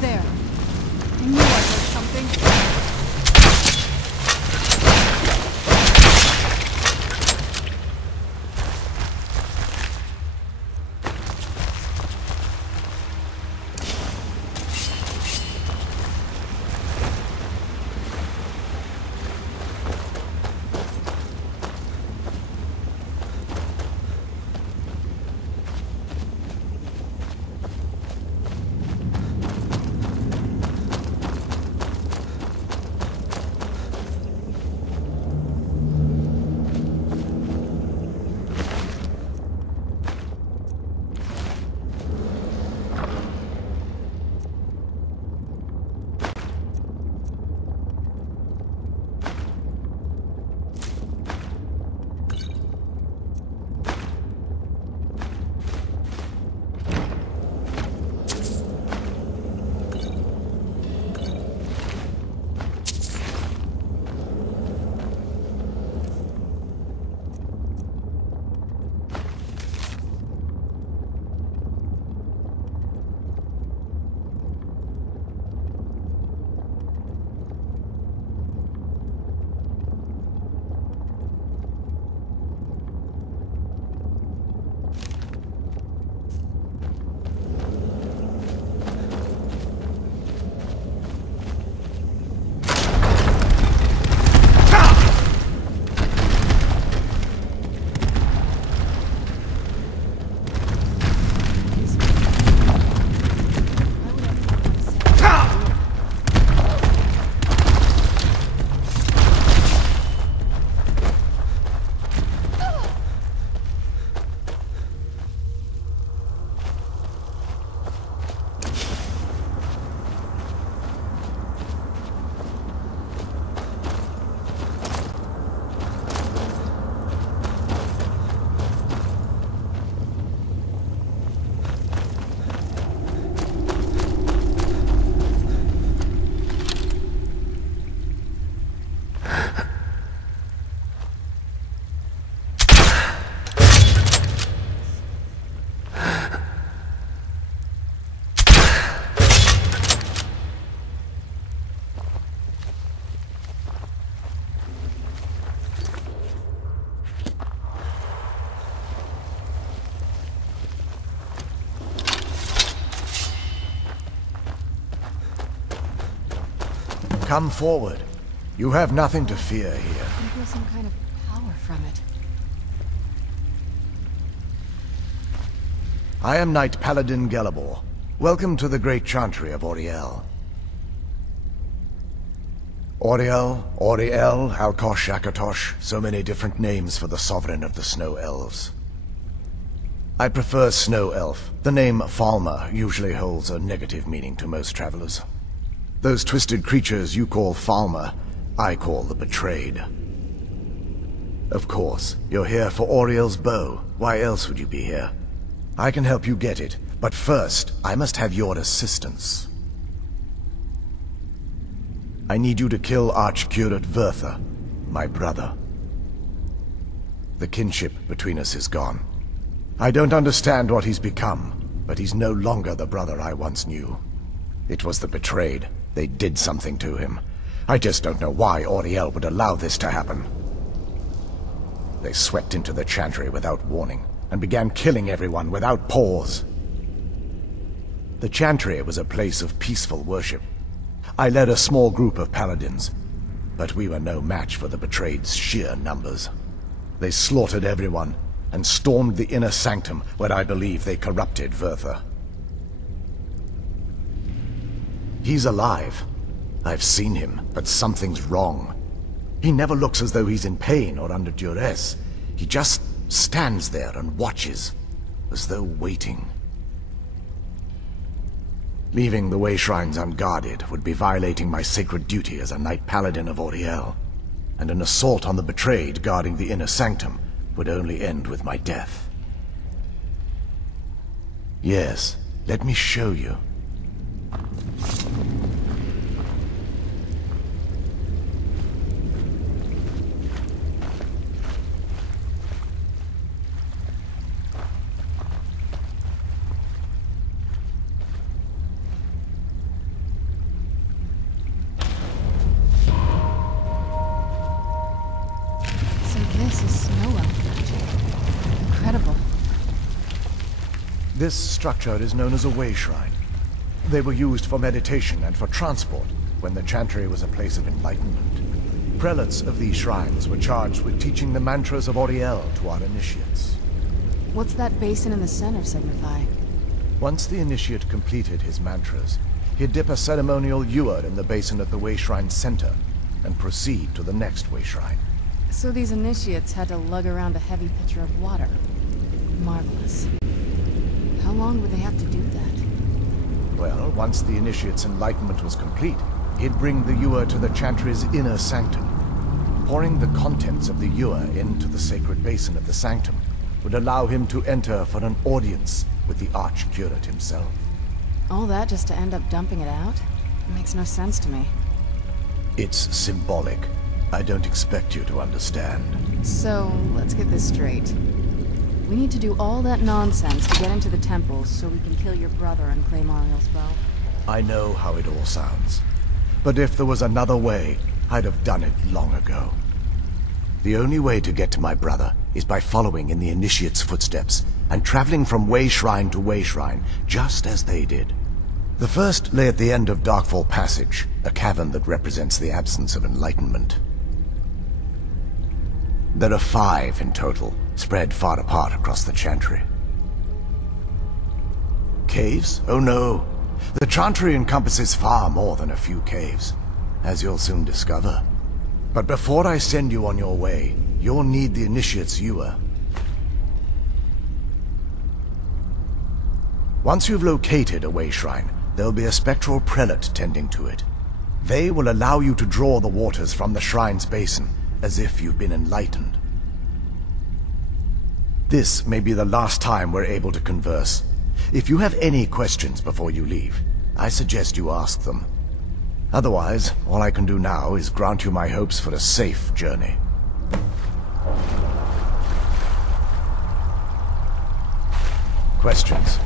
There. I knew I heard something. Come forward. You have nothing to fear here. I feel some kind of power from it. I am Knight Paladin Gelabor. Welcome to the great chantry of Auriel. Auriel, Alkosh, Akatosh, so many different names for the sovereign of the Snow Elves. I prefer Snow Elf. The name Falmer usually holds a negative meaning to most travelers. Those twisted creatures you call Falmer, I call the Betrayed. Of course, you're here for Auriel's bow. Why else would you be here? I can help you get it, but first, I must have your assistance. I need you to kill Archcurate Vurtha, my brother. The kinship between us is gone. I don't understand what he's become, but he's no longer the brother I once knew. It was the Betrayed. They did something to him. I just don't know why Auriel would allow this to happen. They swept into the chantry without warning, and began killing everyone without pause. The chantry was a place of peaceful worship. I led a small group of paladins, but we were no match for the Betrayed's sheer numbers. They slaughtered everyone, and stormed the inner sanctum where I believe they corrupted Vurtha. He's alive. I've seen him, but something's wrong. He never looks as though he's in pain or under duress. He just stands there and watches, as though waiting. Leaving the way shrines unguarded would be violating my sacred duty as a Knight Paladin of Auriel, and an assault on the Betrayed guarding the inner sanctum would only end with my death. Yes, let me show you. This structure is known as a way shrine. They were used for meditation and for transport when the chantry was a place of enlightenment. Prelates of these shrines were charged with teaching the mantras of Auriel to our initiates. What's that basin in the center signify? Once the initiate completed his mantras, he'd dip a ceremonial ewer in the basin at the way shrine's center and proceed to the next way shrine. So these initiates had to lug around a heavy pitcher of water. Marvelous. How long would they have to do that? Well, once the initiate's enlightenment was complete, he'd bring the ewer to the chantry's inner sanctum. Pouring the contents of the ewer into the sacred basin of the sanctum would allow him to enter for an audience with the Archcurate himself. All that just to end up dumping it out? It makes no sense to me. It's symbolic. I don't expect you to understand. So, let's get this straight. We need to do all that nonsense to get into the temple so we can kill your brother and claim Auriel's bow. I know how it all sounds. But if there was another way, I'd have done it long ago. The only way to get to my brother is by following in the initiate's footsteps and traveling from way shrine to way shrine, just as they did. The first lay at the end of Darkfall Passage, a cavern that represents the absence of enlightenment. There are 5 in total, spread far apart across the chantry. Caves? Oh no. The chantry encompasses far more than a few caves, as you'll soon discover. But before I send you on your way, you'll need the initiate's ewer. Once you've located a way shrine, there'll be a spectral prelate tending to it. They will allow you to draw the waters from the shrine's basin, as if you've been enlightened. This may be the last time we're able to converse. If you have any questions before you leave, I suggest you ask them. Otherwise, all I can do now is grant you my hopes for a safe journey. Questions?